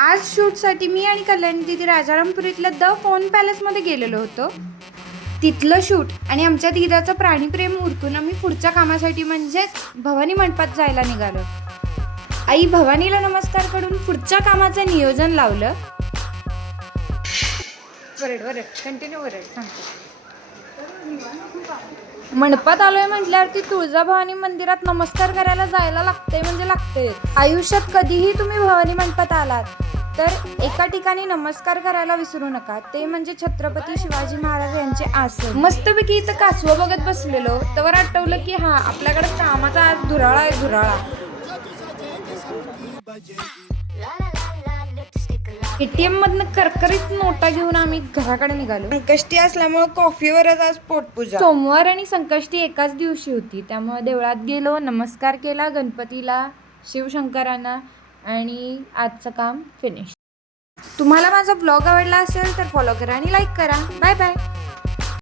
आज शूटसाठी मी आणि कल्याणी दिदी राजारामपुरीतल्या द फोन पॅलेसमध्ये गेलेलो होतो. तिथलं शूट आणि आमच्या दिदाचं प्राणीप्रेम उरकून आम्ही पुढच्या कामासाठी म्हणजेच भवानी मंडपात जायला निघालो. आई भवानीला नमस्कार करून पुढच्या कामाचं नियोजन लावलं. कंटिन्यू मंडपात आलोय म्हटल्यावरती तुळजाभवानी मंदिरात नमस्कार करायला जायला लागते म्हणजे लागते. आयुष्यात कधीही तुम्ही भवानी मंडपात आलात तर एका ठिकाणी नमस्कार करायला विसरू नका, ते म्हणजे छत्रपती शिवाजी महाराज यांचे आसन. मस्तपैकी इथं कासवं बघत बसलेलो तर आठवलं की हा आपल्याकडे कामाचा आज धुराळा आहे धुराळा. ATM मधनं करकरीत नोटा घेऊन आम्ही घराकडे निघालो. संकष्टी असल्यामुळे कॉफीवरच आज पोटपूजा. सोमवार आणि संकष्टी एकाच दिवशी होती, त्यामुळे देवळात गेलो, नमस्कार केला गणपतीला, शिवशंकरांना आणि आजचं काम फिनिश. तुम्हाला माझा ब्लॉग आवडला असेल तर फॉलो करा आणि लाईक करा. Bye bye.